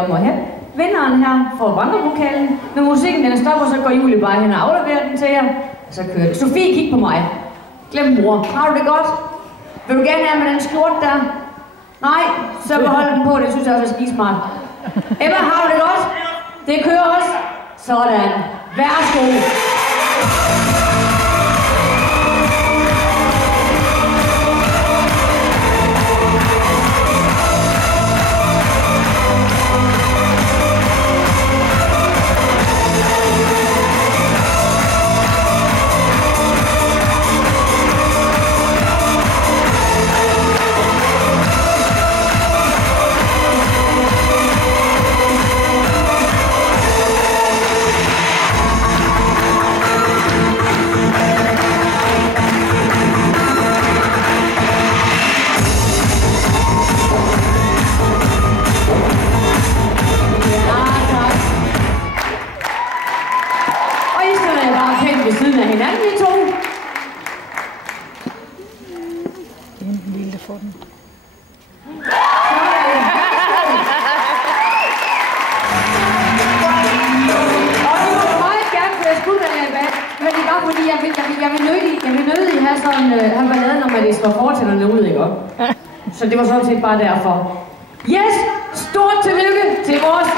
om at have vinderen her får vandrepokalen. Når musikken den stopper, så går Julie bare hen og afleverer den til jer. Og så kører det. Sofie, kig på mig. Glem mor. Har du det godt? Vil du gerne have med den skjort der? Nej, så behold den på. Det synes jeg også er skismart. Emma, har du det godt? Det kører også. Sådan. Værsgo. Ved siden af hinanden, I to. En lille for den. Og I må meget gerne få jeres gutter bag. Men det er bare fordi, jeg vil nødig have sådan have ballade, når man slår fortænderne ud, ikke op? Så det var sådan set bare derfor. Yes! Stort tillykke til vores